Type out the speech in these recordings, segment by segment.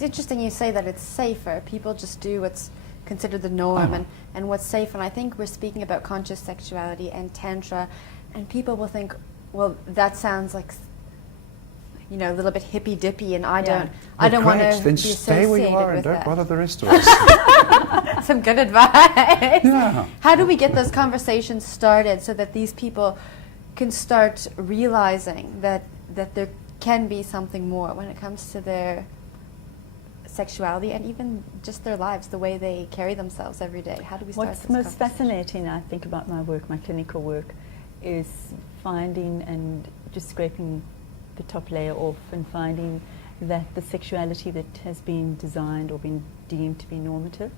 It's interesting you say that it's safer. People just do what's considered the norm and what's safe. And I think we're speaking about conscious sexuality and Tantra, and people will think, well, that sounds like, you know, a little bit hippy dippy, and I don't want to then be stay where you are and don't that. bother the rest of us. Some good advice. Yeah. How do we get those conversations started so that these people can start realizing that there can be something more when it comes to their sexuality and even just their lives, the way they carry themselves every day? How do we start What's this most fascinating, I think, about my work, my clinical work, is finding and just scraping the top layer off and finding that the sexuality that has been designed or been deemed to be normative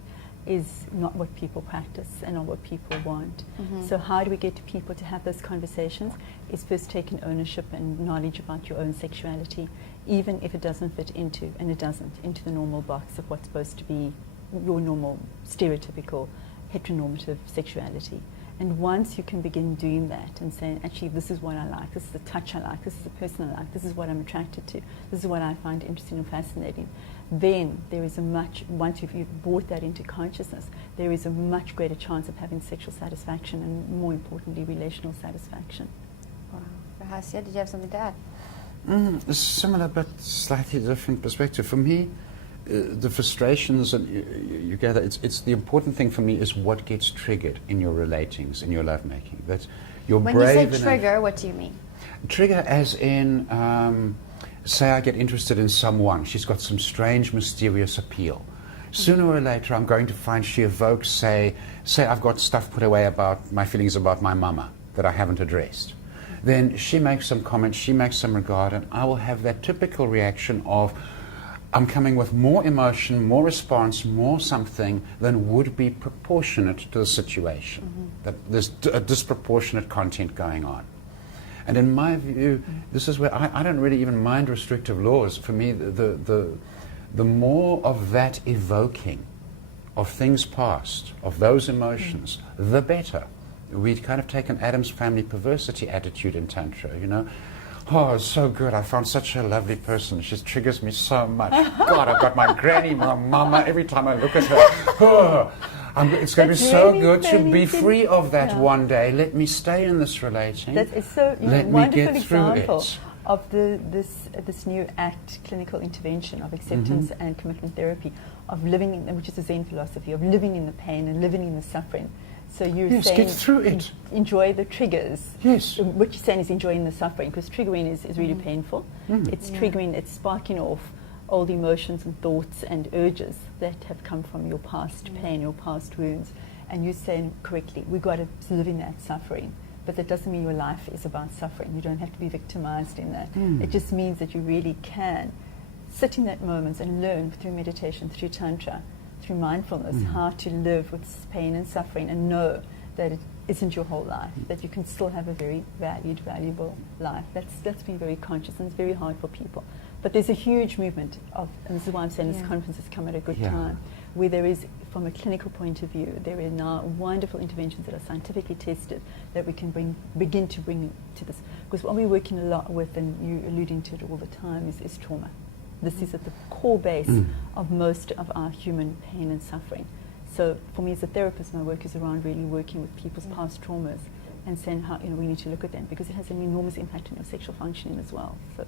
is not what people practice and not what people want. So how do we get people to have those conversations is first taking ownership and knowledge about your own sexuality, even if it doesn't fit into, and it doesn't, into the normal box of what's supposed to be your normal, stereotypical, heteronormative sexuality. And once you can begin doing that and saying, actually, this is what I like, this is the touch I like, this is the person I like, this is what I'm attracted to, this is what I find interesting and fascinating, then there is a much, once you've brought that into consciousness, there is a much greater chance of having sexual satisfaction and, more importantly, relational satisfaction. Wow. Rahasya, did you have something to add? A similar but slightly different perspective. For me, the frustrations and you gather, it's the important thing for me is what gets triggered in your relatings, in your lovemaking. That you're When brave you say trigger, what do you mean? Trigger as in, say I get interested in someone, she's got some strange, mysterious appeal. Sooner or later I'm going to find she evokes, say I've got stuff put away about my feelings about my mama that I haven't addressed. Then she makes some comment, she makes some regard, and I will have that typical reaction of, I'm coming with more emotion, more response, more something than would be proportionate to the situation. That there's a disproportionate content going on. And in my view, this is where I don't really even mind restrictive laws. For me, the more of that evoking of things past, of those emotions, the better. We'd kind of take an Addams Family perversity attitude in Tantra, you know. Oh, it's so good. I found such a lovely person. She triggers me so much. God, I've got my granny, my mama, every time I look at her. Oh, it's going to be so good to be free of that one day. Let me stay in this relating. That is so Let me wonderful get through example it. of this new ACT clinical intervention of acceptance and commitment therapy, of living in, which is a Zen philosophy, of living in the pain and living in the suffering. So you're saying get through it. Enjoy the triggers. Yes. What you're saying is enjoying the suffering, because triggering is really painful. It's triggering, it's sparking off all the emotions and thoughts and urges that have come from your past pain, your past wounds. And you're saying correctly, we've got to live in that suffering. But that doesn't mean your life is about suffering. You don't have to be victimized in that. It just means that you really can sit in that moment and learn through meditation, through Tantra, through mindfulness, how to live with pain and suffering and know that it isn't your whole life, that you can still have a very valued, valuable life. That's been very conscious, and it's very hard for people. But there's a huge movement of, and this is why I'm saying this conference has come at a good time, where there is, from a clinical point of view, there are now wonderful interventions that are scientifically tested that we can begin to bring to this. Because what we're working a lot with, and you're alluding to it all the time, is trauma. This is at the core base of most of our human pain and suffering. So for me as a therapist, my work is around really working with people's past traumas and saying how, we need to look at them, because it has an enormous impact on your sexual functioning as well. So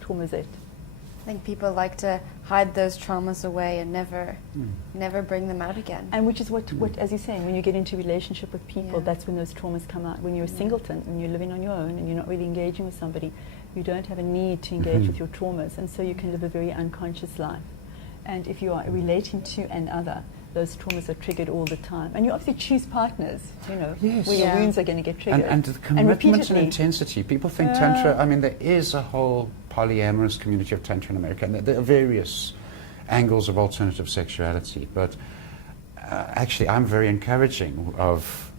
trauma is it. I think people like to hide those traumas away and never bring them out again. And which is what as you're saying, when you get into a relationship with people, that's when those traumas come out. When you're a singleton, when you're living on your own and you're not really engaging with somebody, you don't have a need to engage with your traumas, and so you can live a very unconscious life. And if you are relating to another, those traumas are triggered all the time. And you obviously choose partners, where your wounds are going to get triggered. And the commitment and intensity. People think Tantra, I mean, there is a whole polyamorous community of Tantra in America, and there are various angles of alternative sexuality. But actually, I'm very encouraging of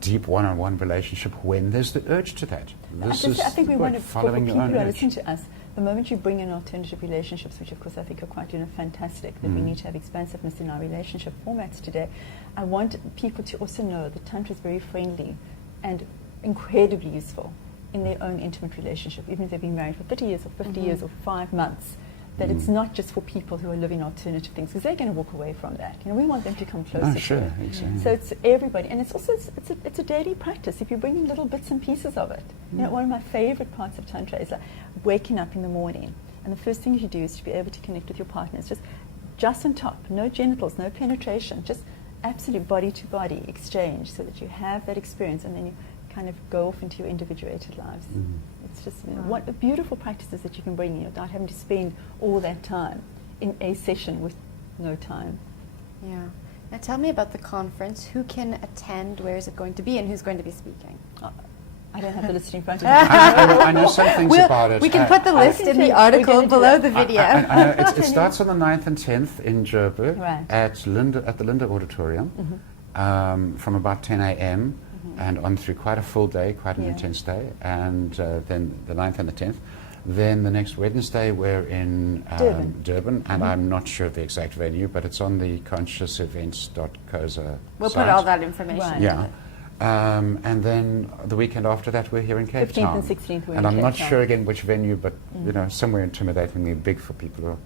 deep one-on-one relationship when there's the urge to that. I think we want to, for following people your own who are urge. listening to us, the moment you bring in alternative relationships, which of course I think are quite fantastic, that we need to have expansiveness in our relationship formats today, I want people to also know that Tantra is very friendly and incredibly useful in their own intimate relationship, even if they've been married for 30 years or 50 years or 5 months. that it's not just for people who are living alternative things, because they're going to walk away from that. We want them to come closer sure, to it. exactly. So it's everybody, and it's also it's a daily practice. If you bring in little bits and pieces of it, one of my favorite parts of Tantra is like waking up in the morning, and the first thing you do is to be able to connect with your partner. It's just on top, no genitals, no penetration, just absolute body to body exchange, so that you have that experience, and then you kind of go off into your individuated lives. It's just what a beautiful practices that you can bring in without having to spend all that time in a session with no time. Yeah. Now tell me about the conference. Who can attend? Where is it going to be? And who's going to be speaking? I don't have the list in front of me. I know some things about it. We can put the list in the article below the video. I know it starts on the 9th and 10th in Joburg Right. at the Linda Auditorium from about 10 a.m. and on through quite a full day, quite an intense day, and then the 9th and the 10th. Then the next Wednesday we're in Durban, and I'm not sure of the exact venue, but it's on the consciousevents.coza We'll site. put all that information. Right. Yeah. And then the weekend after that we're here in Cape 15th Town. and 16th we're and in I'm Cape not Town. sure again which venue, but somewhere intimidatingly big for people who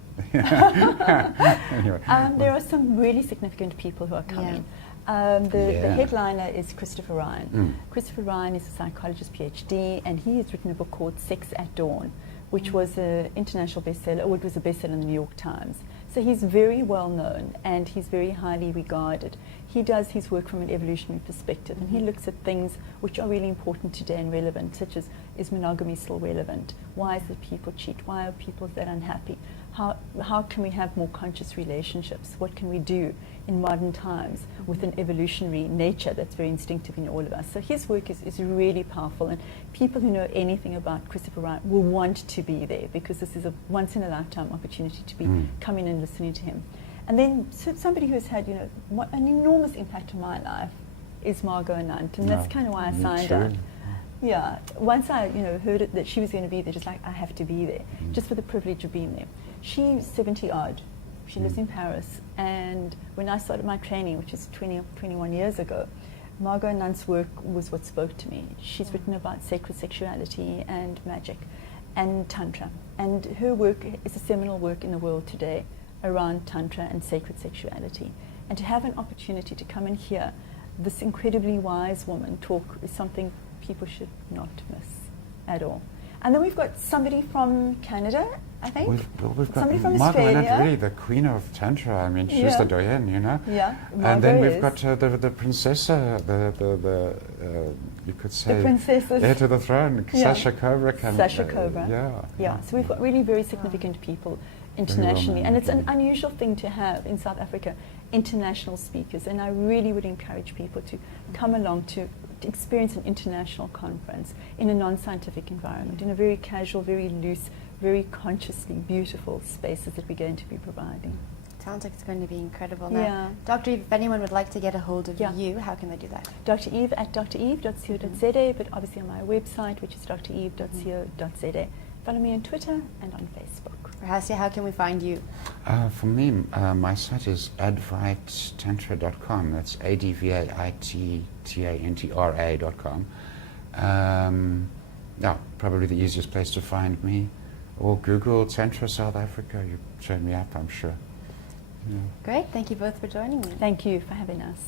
anyway. There are some really significant people who are coming. The headliner is Christopher Ryan. Christopher Ryan is a psychologist PhD, and he has written a book called Sex at Dawn, which was an international bestseller, or it was a bestseller in the New York Times. So he's very well known, and he's very highly regarded. He does his work from an evolutionary perspective, and he looks at things which are really important today and relevant, such as, is monogamy still relevant? Why is it people cheat? Why are people that unhappy? How can we have more conscious relationships? What can we do in modern times with an evolutionary nature that's very instinctive in all of us? So his work is really powerful, and people who know anything about Christopher Ryan will want to be there, because this is a once-in-a-lifetime opportunity to be coming and listening to him. And then somebody who's had an enormous impact on my life is Margot Nunt, and that's kind of why I signed up. Yeah, once I heard it, that she was going to be there, just like, I have to be there, just for the privilege of being there. She's 70 odd. She lives in Paris, and when I started my training, which is 21 years ago, Margot Nunt's work was what spoke to me. She's written about sacred sexuality and magic and Tantra, and her work is a seminal work in the world today around Tantra and sacred sexuality. And to have an opportunity to come and hear this incredibly wise woman talk is something people should not miss at all. And then we've got somebody from Canada, I think. We've got somebody from Margot Australia. Nutt, really the queen of Tantra. I mean, she's the doyenne, Yeah, and then we've Margot got the princessa, the you could say, The princesses. heir to the throne, Yeah. Sasha Cobra. Sasha Cobra. Yeah, so we've got really very significant people internationally, and it's an unusual thing to have in South Africa, international speakers, and I really would encourage people to come along to experience an international conference in a non-scientific environment, in a very casual, very loose, very consciously beautiful spaces that we're going to be providing. Sounds like it's going to be incredible. Yeah. Now, Dr. Eve, if anyone would like to get a hold of Yeah. you, how can they do that? Dr. Eve at dreve.co.za, but obviously on my website, which is dreve.co.za. Follow me on Twitter and on Facebook. Rahasya, how can we find you? For me, my site is advaittantra.com. That's ADVAITTANTRA.com. Probably the easiest place to find me. Or Google Tantra South Africa. You turn me up, I'm sure. Yeah. Great. Thank you both for joining me. Thank you for having us.